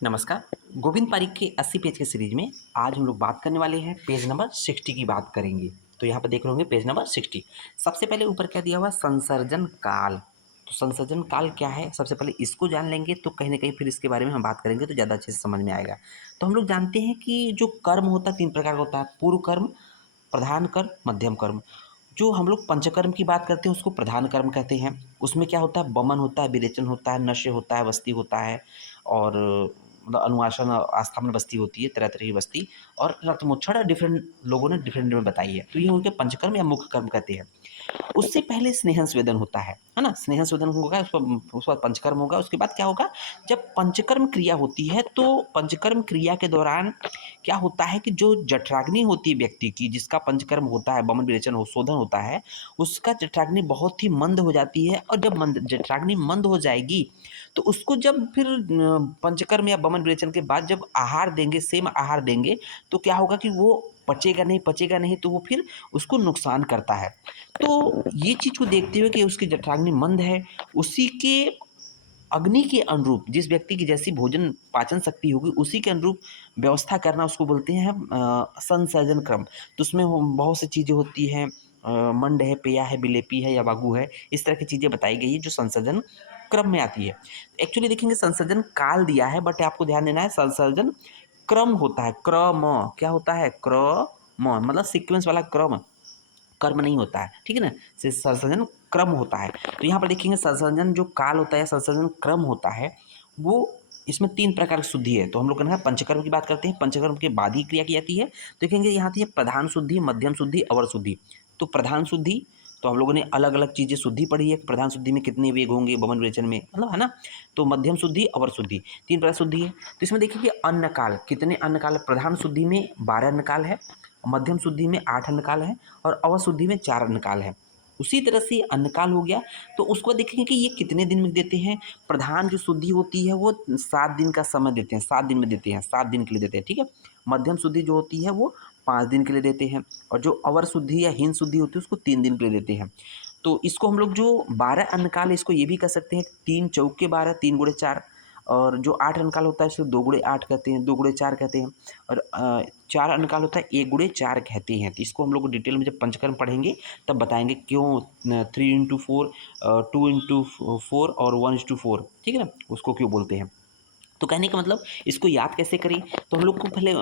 नमस्कार। गोविंद पारिक के 80 पेज के सीरीज में आज हम लोग बात करने वाले हैं पेज नंबर 60 की बात करेंगे। तो यहाँ पर देख रहे होंगे पेज नंबर 60। सबसे पहले ऊपर क्या दिया हुआ, संसर्जन काल। तो संसर्जन काल क्या है, सबसे पहले इसको जान लेंगे तो कहीं ना कहीं फिर इसके बारे में हम बात करेंगे तो ज़्यादा अच्छे से समझ में आएगा। तो हम लोग जानते हैं कि जो कर्म होता है 3 प्रकार का होता है, पूर्व कर्म, प्रधान कर्म, मध्यम कर्म। जो हम लोग पंचकर्म की बात करते हैं उसको प्रधान कर्म कहते हैं। उसमें क्या होता है, बमन होता है, विरेचन होता है, नश्य होता है, वस्ती होता है और मतलब अनुवासन आस्थापन बस्ती होती है, तरह तरह की बस्ती और रक्तमोक्षण। डिफरेंट लोगों ने डिफरेंट में बताई है, तो ये उनके पंचकर्म या मुख्य कर्म कहते हैं। उससे पहले स्नेहन स्वेदन होता है ना। स्नेहन स्वेदन होगा, उसके बाद पंचकर्म होगा। उसके बाद क्या होगा, जब पंचकर्म क्रिया होती है तो पंचकर्म क्रिया के दौरान क्या होता है कि जो जठराग्नि होती है व्यक्ति की, जिसका पंचकर्म होता है, बमन विरेचन हो शोधन होता है, उसका जठराग्नि बहुत ही मंद हो जाती है। और जब जठराग्नि मंद हो जाएगी तो उसको जब फिर पंचकर्म या बमन विरेचन के बाद जब आहार देंगे, सेम आहार देंगे, तो क्या होगा कि वो पचेगा नहीं तो वो फिर उसको नुकसान करता है। तो ये चीज़ को देखते हुए कि उसकी जठराग्नि मंद है, उसी के अग्नि के अनुरूप, जिस व्यक्ति की जैसी भोजन पाचन शक्ति होगी उसी के अनुरूप व्यवस्था करना, उसको बोलते हैं संसर्जन क्रम। तो उसमें बहुत सी चीज़ें होती हैं, मंड है, पेया है, बिलेपी है या वागु है, इस तरह की चीज़ें बताई गई है जो संसर्जन क्रम में आती है। एक्चुअली देखेंगे संसर्जन काल दिया है, बट आपको ध्यान देना है संसर्जन क्रम होता है। क्रम क्या होता है, क्रम मतलब सीक्वेंस वाला क्रम, कर्म नहीं होता है, ठीक है ना। संसर्जन क्रम होता है। तो यहाँ पर देखेंगे संसर्जन जो काल होता है, संसर्जन क्रम होता है, वो इसमें 3 प्रकार की शुद्धि है। तो हम लोग कहना है पंचकर्म की बात करते हैं, पंचकर्म के बाद ही क्रिया की जाती है। तो देखेंगे यहाँ आती है प्रधान शुद्धि, मध्यम शुद्धि, अवर शुद्धि। तो प्रधान शुद्धि, तो हम लोगों ने अलग अलग चीज़ें शुद्धि पढ़ी है। प्रधान शुद्धि में कितने वेग होंगे बमन विरेचन में, मतलब है ना। तो मध्यम शुद्धि, अवर शुद्धि, 3 प्रकार शुद्धि है। तो इसमें देखिए अन्न काल, कितने अन्न काल, प्रधान शुद्धि में 12 अन्न काल है, मध्यम शुद्धि में 8 अन्न काल है और अवर शुद्धि में 4 अन्न काल है। उसी तरह से अन्न काल हो गया। तो उसको देखेंगे कि ये कितने दिन में देते हैं। प्रधान जो शुद्धि होती है वो 7 दिन का समय देते हैं, 7 दिन में देते हैं, 7 दिन के लिए देते हैं, ठीक है। मध्यम शुद्धि जो होती है वो 5 दिन के लिए देते हैं और जो अवर शुद्धि या हीन शुद्धि होती है उसको 3 दिन के लिए देते हैं। तो इसको हम लोग जो 12 अन्नकाल है इसको ये भी कह सकते हैं 3 चौके 12, 3 गुणे 4। और जो 8 अन्नकाल होता है इसको 2 गुणे 8 कहते हैं, 2 गुणे 4 कहते हैं। और 4 अन्नकाल होता है 1 गुणे 4 कहते हैं। तो इसको हम लोग डिटेल में जब पंचकर्म पढ़ेंगे तब बताएंगे क्यों 3 इंटू 4, 2 इंटू 4 और 1 इंटू 4, ठीक है ना, उसको क्यों बोलते हैं। तो कहने का मतलब इसको याद कैसे करें, तो हम लोग को पहले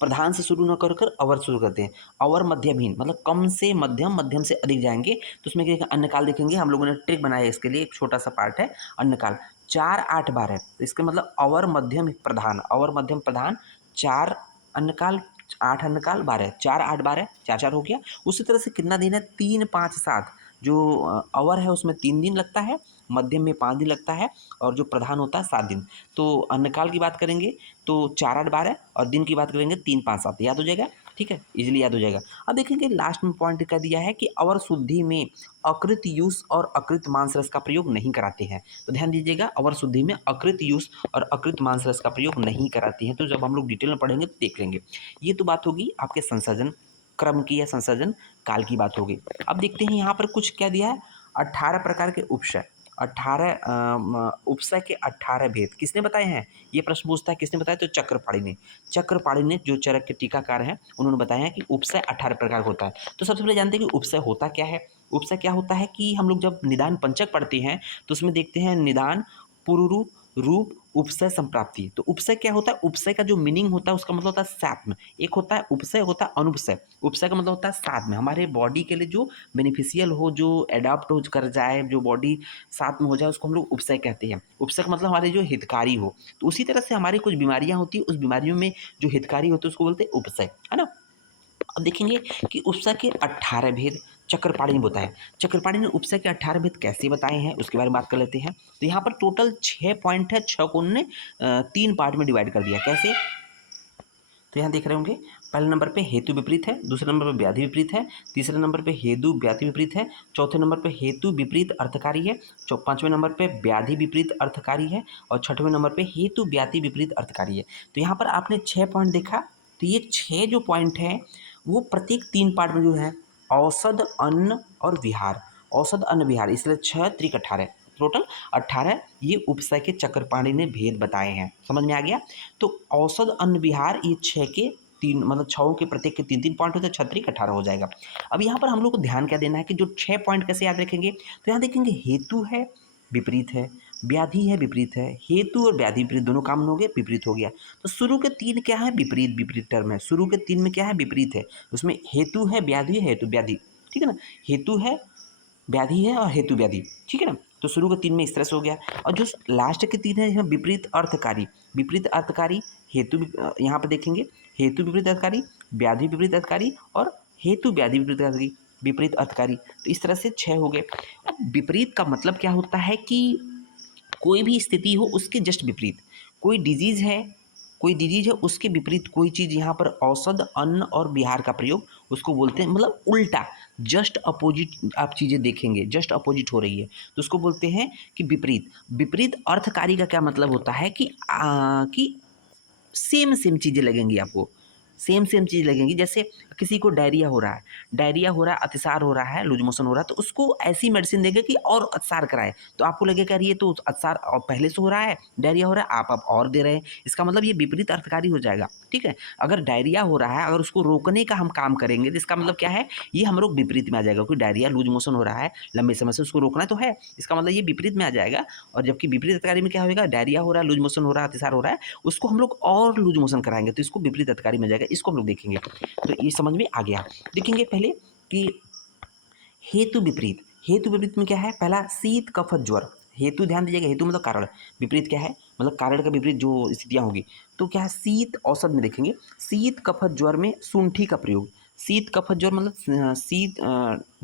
प्रधान से शुरू न कर कर अवर शुरू करते हैं। अवर मध्यमहीन मतलब कम से मध्यम, मध्यम से अधिक जाएंगे। तो उसमें क्या अन्नकाल देखेंगे, हम लोगों ने ट्रिक बनाया है इसके लिए, एक छोटा सा पार्ट है अन्नकाल। 4, 8, 12, तो इसका मतलब अवर मध्यम प्रधान, अवर मध्यम प्रधान, 4 अन्नकाल, 8 अन्नकाल, 12, 4, 8, 12, 4 4 हो गया। उसी तरह से कितना दिन है, 3, 5, 7। जो अवर है उसमें 3 दिन लगता है, मध्यम में 5 दिन लगता है और जो प्रधान होता है 7 दिन। तो अन्नकाल की बात करेंगे तो 4, 8, 12 और दिन की बात करेंगे 3, 5, 7। याद हो जाएगा, ठीक है, इजीली याद हो जाएगा। अब देखेंगे लास्ट में पॉइंट क्या दिया है कि अवर शुद्धि में अकृत यूस और अकृत मांस रस का प्रयोग नहीं कराते हैं। तो ध्यान दीजिएगा, अवर शुद्धि में अकृत यूस और अकृत मांस रस का प्रयोग नहीं कराते हैं। तो जब हम लोग डिटेल में पढ़ेंगे तो देख लेंगे। ये तो बात होगी आपके संसर्जन क्रम की या संसर्जन काल की बात होगी। अब देखते हैं यहाँ पर कुछ क्या दिया है, 18 प्रकार के उपशय, 18 उपशय के 18 भेद किसने बताए हैं। ये प्रश्न पूछता है किसने बताया, तो चक्रपाणी ने। चक्रपाणी ने, जो चरक के टीकाकार हैं, उन्होंने बताया है कि उपशय 18 प्रकार का होता है। तो सबसे पहले जानते हैं कि उपशय होता क्या है। उपशय क्या होता है कि हम लोग जब निदान पंचक पढ़ते हैं तो उसमें देखते हैं निदान, पुरुरूप, रूप, उपसय, संप्राप्ति। तो उपसय क्या होता है, उपसय का जो मीनिंग होता है उसका मतलब होता है साथ में। एक होता है उपसय, होता है अनुपसय। उपसय का मतलब होता है साथ में, हमारे बॉडी के लिए जो बेनिफिशियल हो, जो एडाप्ट हो कर जाए, जो बॉडी साथ में हो जाए, उसको हम लोग उपसय कहते हैं। उपसय का मतलब हमारे जो हितकारी हो। तो उसी तरह से हमारी कुछ बीमारियां होती है, उस बीमारियों में जो हितकारी होते हैं उसको बोलते हैं उपसय, है ना। अब देखेंगे कि उपसय के 18 भेद चक्रपाणी ने बताया। चक्रपाणी ने उपसय के 18 भेद कैसे बताए हैं उसके बारे में बात कर लेते हैं। तो यहाँ पर टोटल 6 पॉइंट है, 6 को उन्होंने 3 पार्ट में डिवाइड कर दिया। कैसे, तो यहाँ देख रहे होंगे, पहले नंबर पे हेतु विपरीत है, दूसरे नंबर पे व्याधि विपरीत है, तीसरे नंबर पे हेतु व्याधि विपरीत है, चौथे नंबर पे हेतु विपरीत अर्थकारी है, पांचवें नंबर पे व्याधि विपरीत अर्थकारी है और छठवें नंबर पे हेतु व्याधि विपरीत अर्थकारी है। तो यहाँ पर आपने 6 पॉइंट देखा। तो ये 6 जो पॉइंट हैं वो प्रत्येक 3 पार्ट में जो है, औषध, अन्न और विहार, औषध, अन्न, विहार, इसलिए 6 त्रिक 18। टोटल 18 ये उपसय के चक्रपाणी ने भेद बताए हैं। समझ में आ गया। तो औसत अन्न विहार ये 6 के 3 मतलब 6 के प्रत्येक के 3-3 पॉइंट होते हैं, 6 18 हो जाएगा। अब यहाँ पर हम लोग को ध्यान क्या देना है कि जो 6 पॉइंट कैसे याद रखेंगे, तो यहाँ देखेंगे हेतु है, विपरीत है, व्याधि है, विपरीत है, हेतु और व्याधि विपरीत दोनों काम हो गए, विपरीत हो गया। तो शुरू के 3 क्या है, विपरीत विपरीत टर्म है। शुरू के 3 में क्या है, विपरीत है। उसमें हेतु है, व्याधि है, हेतु व्याधि, ठीक है ना। हेतु है, व्याधि है और हेतु व्याधि, ठीक है ना। तो शुरू के 3 में इस तरह से हो गया। और जो लास्ट के 3 है इसमें विपरीत अर्थकारी, विपरीत अर्थकारी, हेतु यहाँ पर देखेंगे हेतु विपरीत अर्थकारी, व्याधि विपरीत अर्थकारी और हेतु व्याधि विपरीत अर्थकारी, विपरीत अर्थकारी। तो इस तरह से 6 हो गए। अब विपरीत का मतलब क्या होता है कि कोई भी स्थिति हो उसके जस्ट विपरीत, कोई डिजीज है, कोई डिजीज है उसके विपरीत कोई चीज़, यहाँ पर औषध अन्न और विहार का प्रयोग उसको बोलते हैं, मतलब उल्टा, जस्ट अपोजिट आप चीज़ें देखेंगे, जस्ट अपोजिट हो रही है तो उसको बोलते हैं कि विपरीत। विपरीत अर्थकारी का क्या मतलब होता है कि सेम सेम चीज़ें लगेंगी आपको, सेम सेम चीज़ लगेंगी। जैसे किसी को डायरिया हो रहा है, डायरिया हो रहा है, अतिसार हो रहा है, लूज मोशन हो रहा है, तो उसको ऐसी मेडिसिन देंगे कि और अतिसार कराए। तो आपको लगेगा यार ये तो अतिसार और पहले से हो रहा है, डायरिया हो रहा है, आप और दे रहे हैं। इसका मतलब ये विपरीत अर्थकारी हो जाएगा, ठीक है। अगर डायरिया हो रहा है, अगर उसको रोकने का हम काम करेंगे तो इसका मतलब क्या है, ये हम लोग विपरीत में आ जाएगा। क्योंकि डायरिया लूज मोशन हो रहा है लंबे समय से, उसको रोकना तो है, इसका मतलब ये विपरीत में आ जाएगा। और जबकि विपरीत अर्थकारी में क्या होगा, डायरिया हो रहा है, लूज मोशन हो रहा है, अतिसार हो रहा है, उसको हम लोग और लूज मोशन कराएंगे तो इसको विपरीत अर्थकारी में जाएगा। इसको हम लोग देखेंगे तो ये समझ में आ गया। देखेंगे पहले कि हेतु विपरीत, हेतु विपरीत में क्या है, पहला शीत कफ ज्वर। हेतु ध्यान दीजिएगा, हेतु मतलब कारण, विपरीत क्या है मतलब कारण का विपरीत जो स्थितियां होगी। तो क्या है, शीत औषध में देखेंगे, शीत कफ ज्वर में शुंठी का प्रयोग। शीत कफ ज्वर मतलब शीत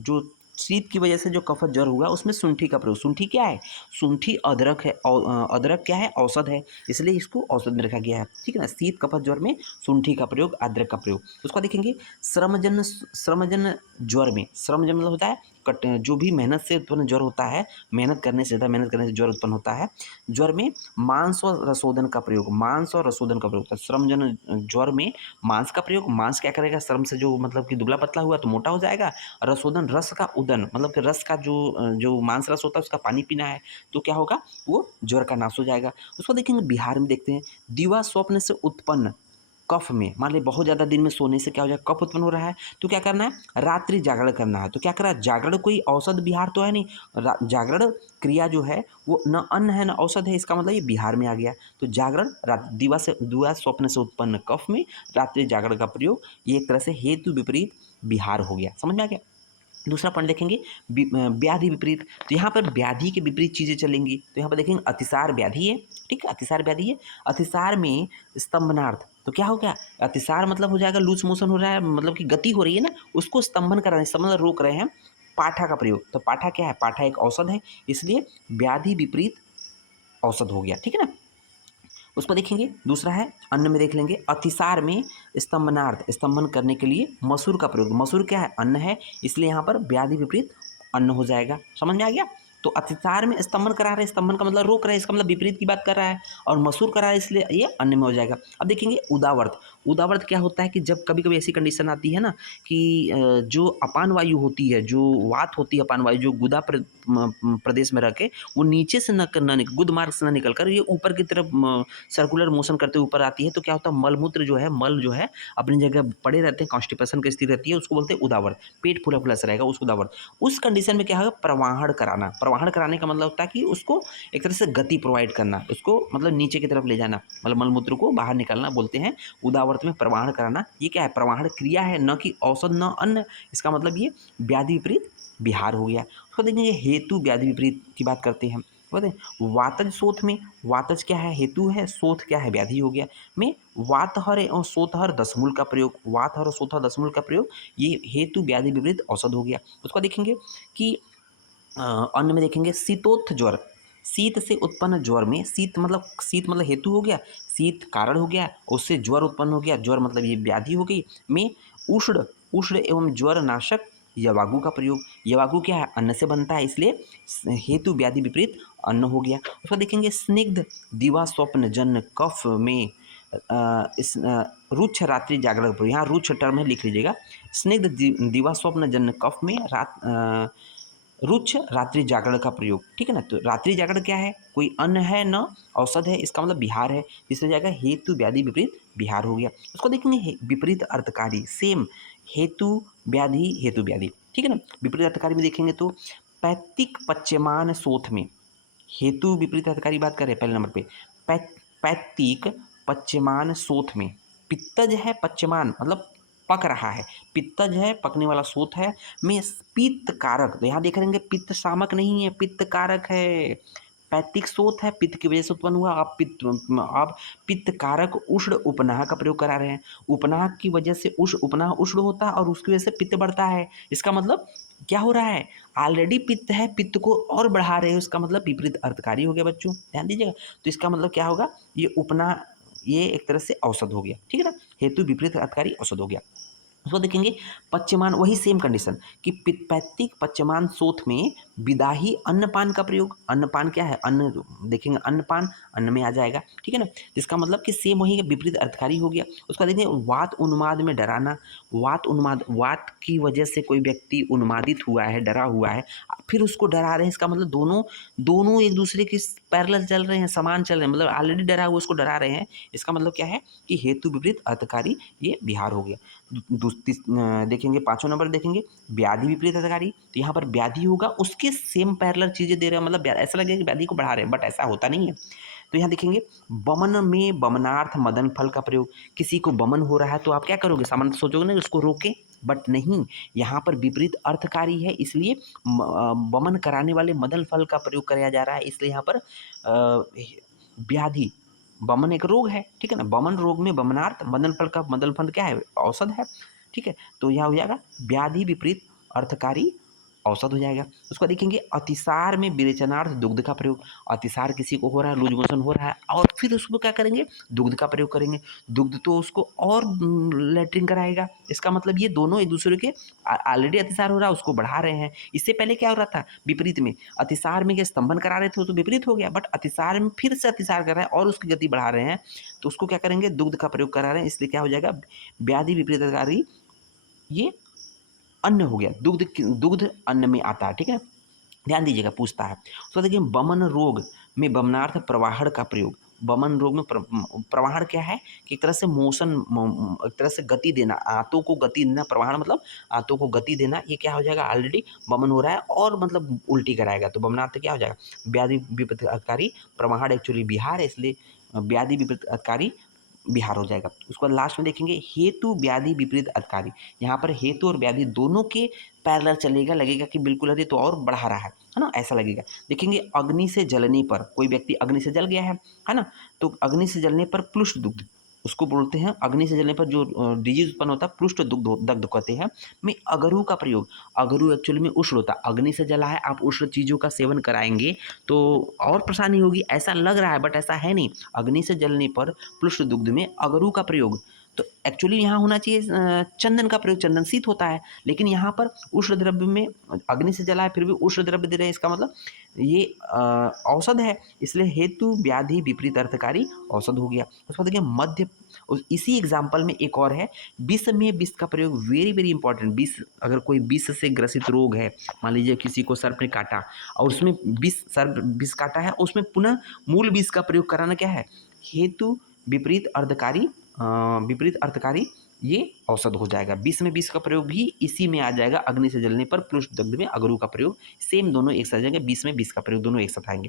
जो शीत की वजह से जो कफ ज्वर हुआ उसमें शुंठी का प्रयोग। शुंठी क्या है, शुंठी अदरक है, अदरक क्या है, औषध है, इसलिए इसको औषध में रखा गया है, ठीक है ना। शीत कफ ज्वर में शुंठी का प्रयोग, अदरक का प्रयोग। उसको देखेंगे श्रमजन, श्रमजन ज्वर में, श्रमजन मतलब होता है जो भी मेहनत से उत्पन्न ज्वर होता है, मेहनत करने से, ज़्यादा मेहनत करने से ज्वर उत्पन्न होता है। ज्वर में मांस और रसोदन का प्रयोग, मांस और रसोदन का प्रयोग होता है। श्रमजन ज्वर में मांस का प्रयोग, मांस क्या करेगा, श्रम से जो मतलब कि दुबला पतला हुआ तो मोटा हो जाएगा। रसोदन रस का उदन, मतलब कि रस का जो मांस रस होता है उसका पानी पीना है तो क्या होगा, वो ज्वर का नाश हो जाएगा। उसको देखेंगे बिहार में, देखते हैं दिवा स्वप्न से उत्पन्न कफ में, मान लीजिए बहुत ज़्यादा दिन में सोने से क्या हो जाएगा, कफ उत्पन्न हो रहा है, तो क्या करना है, रात्रि जागरण करना है। तो क्या करा, जागरण कोई औषध विहार तो है नहीं, जागरण क्रिया जो है वो न अन्न है न औषध है, इसका मतलब ये बिहार में आ गया। तो जागरण दिवा स्वप्न से उत्पन्न कफ में रात्रि जागरण का प्रयोग, ये एक तरह से हेतु विपरीत बिहार हो गया। समझ में आ गया। दूसरा पॉइंट देखेंगे व्याधि विपरीत। तो यहाँ पर व्याधि के विपरीत चीज़ें चलेंगी। तो यहाँ पर देखेंगे अतिसार व्याधि है, ठीक है, अतिसार व्याधि है। अतिसार में स्तंभनार्थ, तो क्या हो गया, अतिसार मतलब हो जाएगा लूज मोशन हो रहा है, मतलब कि गति हो रही है ना, उसको स्तंभन कर रहे हैं, स्तंभन रोक रहे हैं, पाठा का प्रयोग। तो पाठा क्या है, पाठा एक औषध है, इसलिए व्याधि विपरीत औषध हो गया, ठीक है ना। उसको देखेंगे। दूसरा है अन्न में, देख लेंगे अतिसार में स्तंभनार्थ, स्तंभन करने के लिए मसूर का प्रयोग। मसूर क्या है, अन्न है, इसलिए यहाँ पर व्याधि विपरीत अन्न हो जाएगा। समझ में आ गया। तो अतिसार में स्तंभन करा रहे, स्तंभन का मतलब रोक रहे, इसका मतलब विपरीत की बात कर रहा है, और मसूर करा है इसलिए ये अन्न में हो जाएगा। अब देखेंगे उदावर्त। उदावर्त क्या होता है कि जब कभी कभी ऐसी कंडीशन आती है ना कि जो अपान वायु होती है, जो वात होती है, अपान वायु जो गुदा प्रदेश में रह के वो नीचे से न गुद मार्ग से न निकल कर ये ऊपर की तरफ सर्कुलर मोशन करते ऊपर आती है, तो क्या होता है, मलमूत्र जो है, मल जो है अपनी जगह पड़े रहते हैं, कॉन्स्टिपेशन की स्थिति रहती है, उसको बोलते हैं उदावर्त। पेट फूला फूला सा रहेगा, उसको उदावर्त। उस कंडीशन में क्या होगा, प्रवाहन कराना। प्रवाहन कराने का मतलब होता है कि उसको एक तरह से गति प्रोवाइड करना, उसको मतलब नीचे की तरफ ले जाना, मतलब मलमूत्र को बाहर निकालना, बोलते हैं उदावर्त में प्रवाहन कराना। ये क्या है, प्रवाहन क्रिया है, न कि औषध न अन्न। इसका मतलब ये व्याधि विपरीत बिहार हो गया। तो देखेंगे हेतु व्याधि विपरीत की बात करते हैं। बोलते वातज शोथ में, वातज क्या है, हेतु है, शोथ क्या है, व्याधि हो गया। में वातहर और शोथहर दशमूल का प्रयोग, वातहर और शोथहर दशमूल का प्रयोग, ये हेतु व्याधि विपरीत औषध हो गया। उसको देखेंगे कि अन्न में देखेंगे शीतोत्थ ज्वर, शीत से उत्पन्न ज्वर में, शीत मतलब हेतु हो गया, शीत कारण हो गया, उससे ज्वर उत्पन्न हो गया, ज्वर मतलब ये व्याधि हो गई। में उष्ण, उष्ण एवं ज्वर नाशक यवागु का प्रयोग। यवागु क्या है, अन्न से बनता है, इसलिए हेतु व्याधि विपरीत अन्न हो गया। उसको देखेंगे स्निग्ध दिवा स्वप्न जन कफ में इस रुच्छ रात्रि जागरण प्रयोग। यहाँ रुच्छ टर्म है, लिख लीजिएगा। स्निग्ध दिवा स्वप्न जन कफ में रुच्च रात्रि जागरण का प्रयोग, ठीक है ना। तो रात्रि जागरण क्या है, कोई अन्न है न औषध है, इसका मतलब बिहार है, इसमें जाएगा हेतु व्याधि विपरीत बिहार हो गया। उसको देखेंगे विपरीत अर्थकारी, सेम हेतु हेतु व्याधि, ठीक है ना। विपरीत अर्थकारी में देखेंगे तो पैतृक पश्चिमान सोथ में, हेतु विपरीत अर्थकारी बात कर रहे हैं पहले नंबर पे, पैतृक पश्चिमान सोथ में, पित्तज है पश्चिमान मतलब पक रहा है, पित्तज है पकने वाला सोथ है, में पित्त कारक, तो यहाँ देख रहे हैं पित्त शामक नहीं है, पित्त कारक है, पैतृक सोथ है, पित्त की वजह से उत्पन्न हुआ, आप पित्त कारक उष्ण उपनाह का प्रयोग करा रहे हैं, उपनाह की वजह से उपनाह उष्ण होता है और उसकी वजह से पित्त बढ़ता है, इसका मतलब क्या हो रहा है, ऑलरेडी पित्त है, पित्त को और बढ़ा रहे हो, इसका मतलब विपरीत अर्थकारी हो गया बच्चों, ध्यान दीजिएगा। तो इसका मतलब क्या होगा, ये उपना, ये एक तरह से औषध हो गया, ठीक है ना, हेतु विपरीत अर्थकारी औषध हो गया। उसको देखेंगे पश्चिमान, वही सेम कंडीशन कि पैतृक पश्चिमान सोथ में विदाही अन्नपान का प्रयोग, अन्नपान क्या है, अन्न देखेंगे, अन्नपान अन्न में आ जाएगा, ठीक है ना। इसका मतलब कि सेम वही विपरीत अर्थकारी हो गया। उसका देखेंगे वात उन्माद में डराना, वात उन्माद, वात की वजह से कोई व्यक्ति उन्मादित हुआ है, डरा हुआ है, फिर उसको डरा रहे हैं, इसका मतलब दोनों दोनों एक दूसरे के पैरेलल चल रहे हैं, समान चल रहे हैं, मतलब ऑलरेडी डरा हुआ उसको डरा रहे हैं, इसका मतलब क्या है कि हेतु विपरीत अर्थकारी, ये बिहार हो गया। देखेंगे पांचों नंबर देखेंगे व्याधि विपरीत अर्थकारी, तो यहाँ पर व्याधि होगा, उसके सेम पैरेलल चीजें दे रहे हैं, मतलब ऐसा लगेगा कि व्याधि को बढ़ा रहे हैं, बट ऐसा होता नहीं है। तो यहाँ देखेंगे बमन में बमनार्थ मदन फल का प्रयोग, किसी को बमन हो रहा है तो आप क्या करोगे, सामान्य सोचोगे ना उसको रोके, बट नहीं, यहाँ पर विपरीत अर्थकारी है, इसलिए बमन कराने वाले मदन फल का प्रयोग किया जा रहा है, इसलिए यहाँ पर व्याधि, बमन एक रोग है, ठीक है ना, बमन रोग में बमनार्थ, मदन फल का, मदन फल क्या है, औषध है, ठीक है। तो यह हो जाएगा व्याधि विपरीत अर्थकारी औसत हो जाएगा। उसको देखेंगे अतिसार में विरेचनार्थ दुग्ध का प्रयोग, अतिसार किसी को हो रहा है, लूज मोशन हो रहा है, और फिर उसको क्या करेंगे, दुग्ध का प्रयोग करेंगे, दुग्ध तो उसको और लेटरिन कराएगा, इसका मतलब ये दोनों एक दूसरे के, ऑलरेडी अतिसार हो रहा है उसको बढ़ा रहे हैं, इससे पहले क्या हो रहा था विपरीत में, अतिसार में क्या स्तंभन करा रहे थे तो विपरीत हो गया, बट अतिसार में फिर से अतिसार कर रहे हैं और उसकी गति बढ़ा रहे हैं, तो उसको क्या करेंगे, दुग्ध का प्रयोग करा रहे हैं, इसलिए क्या हो जाएगा, व्याधि विपरीत, ये अन्न हो गया, दुग्ध दुग्ध अन्न में आता है, ठीक है। ध्यान दीजिएगा पूछता है। तो देखिए बमन रोग में बमनार्थ प्रवाहण का प्रयोग, बमन रोग में प्रवाहण क्या है कि एक तरह से मोशन, एक तरह से गति देना, आंतों को गति देना, प्रवाहण मतलब आंतों को गति देना, ये क्या हो जाएगा, ऑलरेडी बमन हो रहा है और मतलब उल्टी कराएगा, तो बमनार्थ क्या हो जाएगा, व्याधि विपरीतकारी, प्रवाहण एक्चुअली बिहार है, इसलिए व्याधि विपरीतकारी बिहार हो जाएगा। उसके बाद लास्ट में देखेंगे हेतु व्याधि विपरीत अर्थकारी, यहाँ पर हेतु और व्याधि दोनों के पैरेलल चलेगा, लगेगा कि बिल्कुल अरे तो और बढ़ा रहा है ना, ऐसा लगेगा। देखेंगे अग्नि से जलने पर, कोई व्यक्ति अग्नि से जल गया है ना, तो अग्नि से जलने पर प्लुष्ट दुग्ध, उसको बोलते हैं, अग्नि से जलने पर जो डिजीज उत्पन्न होता है प्लुष्ट दुग्ध दग्ध कहते हैं, में अगरू का प्रयोग, अगरू एक्चुअली में उष्ण होता है, अग्नि से जला है, आप उष्ण चीज़ों का सेवन कराएंगे तो और परेशानी होगी, ऐसा लग रहा है बट ऐसा है नहीं, अग्नि से जलने पर प्लुष्ट दुग्ध में अगरू का प्रयोग, तो एक्चुअली यहाँ होना चाहिए चंदन का प्रयोग, चंदन शीत होता है, लेकिन यहाँ पर उष्ण द्रव्य में अग्नि से जला है फिर भी उष्ण द्रव्य दे रहे हैं, इसका मतलब ये औषध है, इसलिए हेतु व्याधि विपरीत अर्थकारी औषध हो गया। उसके बाद देखिए मध्य, इसी एग्जाम्पल में एक और है, विष में विष का प्रयोग, वेरी वेरी इंपॉर्टेंट, विष, अगर कोई विष से ग्रसित रोग है, मान लीजिए किसी को सर्प ने काटा और उसमें सर्प विष काटा है, उसमें पुनः मूल विष का प्रयोग कराना क्या है, हेतु विपरीत अर्थकारी, विपरीत अर्थकारी ये औषध हो जाएगा। विष में विष का प्रयोग भी इसी में आ जाएगा, अग्नि से जलने पर प्लुष्ट दग्ध में अगरू का प्रयोग, सेम दोनों एक साथ जाएंगे, विष में विष का प्रयोग दोनों एक साथ आएंगे।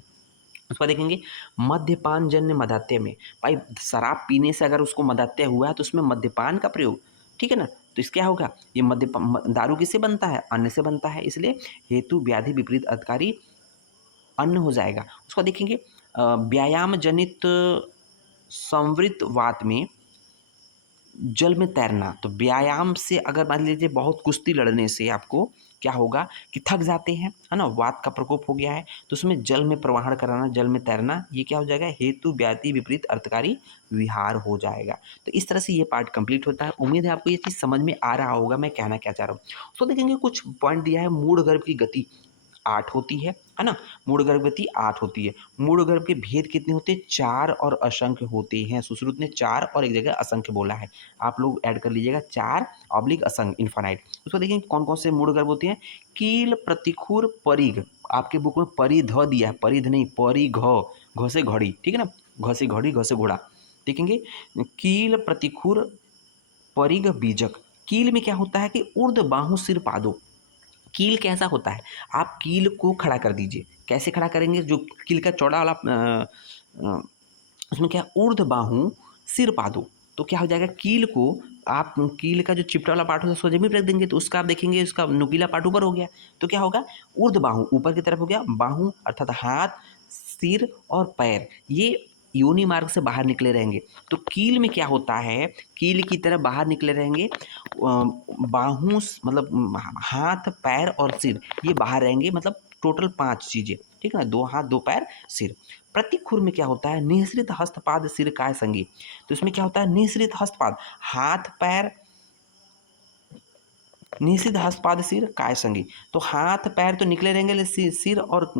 उसके बाद देखेंगे मद्यपान जन्य मदात्य में, भाई शराब पीने से अगर उसको मदात्य हुआ है तो उसमें मद्यपान का प्रयोग, ठीक है ना, तो इस क्या होगा, ये मद्यपान, दारू किससे बनता है, अन्न से बनता है, इसलिए हेतु व्याधि विपरीत अर्थकारी अन्न हो जाएगा। उसको देखेंगे व्यायाम जनित संवृत वात में जल में तैरना, तो व्यायाम से अगर मान लीजिए बहुत कुश्ती लड़ने से आपको क्या होगा कि थक जाते हैं, है ना, वात का प्रकोप हो गया है, तो उसमें जल में प्रवाहण कराना, जल में तैरना, ये क्या हो जाएगा, हेतु व्याधि विपरीत अर्थकारी विहार हो जाएगा। तो इस तरह से ये पार्ट कंप्लीट होता है। उम्मीद है आपको ये चीज़ समझ में आ रहा होगा मैं कहना क्या चाह रहा हूँ। तो देखेंगे कुछ पॉइंट दिया है, मूढ़ गर्भ की गति 8 होती है, है ना। मूढ़ गर्भ गति 8 होती है। मूढ़ गर्भ के भेद कितने होते हैं? 4 और असंख्य होते हैं। सुश्रुत ने 4 और एक जगह असंख्य बोला है, आप लोग ऐड कर लीजिएगा 4 ऑब्लिक असंख्य इनफाइनाइट। उसको देखेंगे कौन कौन से मूढ़ गर्भ होते हैं। कील, प्रतिखुर, परिघ। आपके बुक में परिध दिया है, परिध नहीं, परिघ, घ से घड़ी, ठीक है ना, घ से घड़ी, घ से घोड़ा। देखेंगे कील, प्रतिखुर, परिघ, बीजक। कील में क्या होता है कि ऊर्ध्व बाहु सिर पादों। कील कैसा होता है? आप कील को खड़ा कर दीजिए। कैसे खड़ा करेंगे? जो कील का चौड़ा वाला अ, उसमें क्या ऊर्ध्व बाहु सिर पादों। तो क्या हो जाएगा, कील को आप कील का जो चिपटा वाला पार्ट होता है उसको जमीन पर रख देंगे तो उसका आप देखेंगे उसका नुकीला पार्ट ऊपर हो गया। तो क्या होगा, ऊर्ध्व बाहु ऊपर की तरफ हो गया, बाहु अर्थात हाथ, सिर और पैर ये योनि मार्ग से बाहर निकले रहेंगे। तो कील में क्या होता है, कील की तरफ बाहर निकले रहेंगे, बाहु मतलब हाथ, पैर और सिर ये बाहर रहेंगे, मतलब टोटल 5 चीजें, ठीक है ना, 2 हाथ 2 पैर सिर। प्रतिखुर में क्या होता है, निःसृत हस्तपाद सिर काय संगी। तो इसमें क्या होता है, निःसृत हस्तपाद हाथ पैर, निःसृत हस्तपाद सिर काय संगी। तो हाथ पैर तो निकले रहेंगे लेकिन सिर और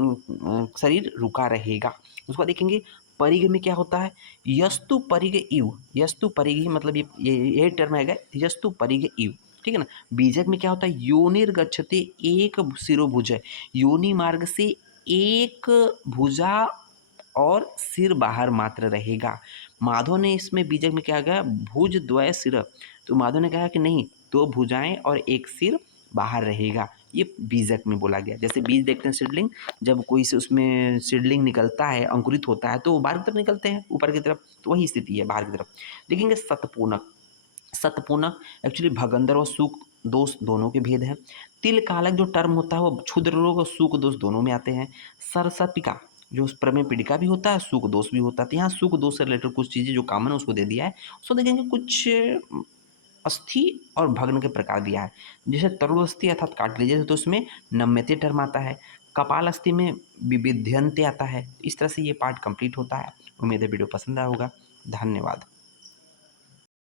शरीर रुका रहेगा। उसको देखेंगे परिघ में क्या होता है, यस्तु परिघ इव। यस्तु परिघ मतलब ये टर्म आएगा, यस्तु परिघ इव, ठीक है ना। बीजक में क्या होता है, योनिर्गच्छते एक शिरोभुज। योनि मार्ग से एक भुजा और सिर बाहर मात्र रहेगा। माधव ने इसमें बीजक में क्या कहा, भुज द्वय सिर। तो माधव ने कहा कि नहीं, 2 भुजाएं और एक सिर बाहर रहेगा, ये बीजक में बोला गया। जैसे बीज देखते हैं सीडलिंग, जब कोई से उसमें सीडलिंग निकलता है, अंकुरित होता है, तो वो बाहर की तरफ निकलते हैं, ऊपर की तरफ, तो वही स्थिति है बाहर की तरफ। देखेंगे सतपूनक। सतपूनक एक्चुअली भगंदर और सूक दोष दोनों के भेद हैं। तिल कालक जो टर्म होता है वो क्षुद्र रोग और सूक दोष दोनों में आते हैं। सरसपिका जो प्रमेय पीड़िका भी होता है, सूक दोष भी होता है। तो यहाँ सूक दोष से रिलेटेड कुछ चीज़ें जो कॉमन है उसको दे दिया है। उसको देखेंगे कुछ अस्थि और भग्न के प्रकार दिया है। जैसे तरुण अस्थि अर्थात कार्टिलेजेस तो उसमें नम्यते टर्म आता है। कपाल अस्थि में विविध्यंते आता है। इस तरह से ये पार्ट कंप्लीट होता है। उम्मीद है वीडियो पसंद आया होगा। धन्यवाद।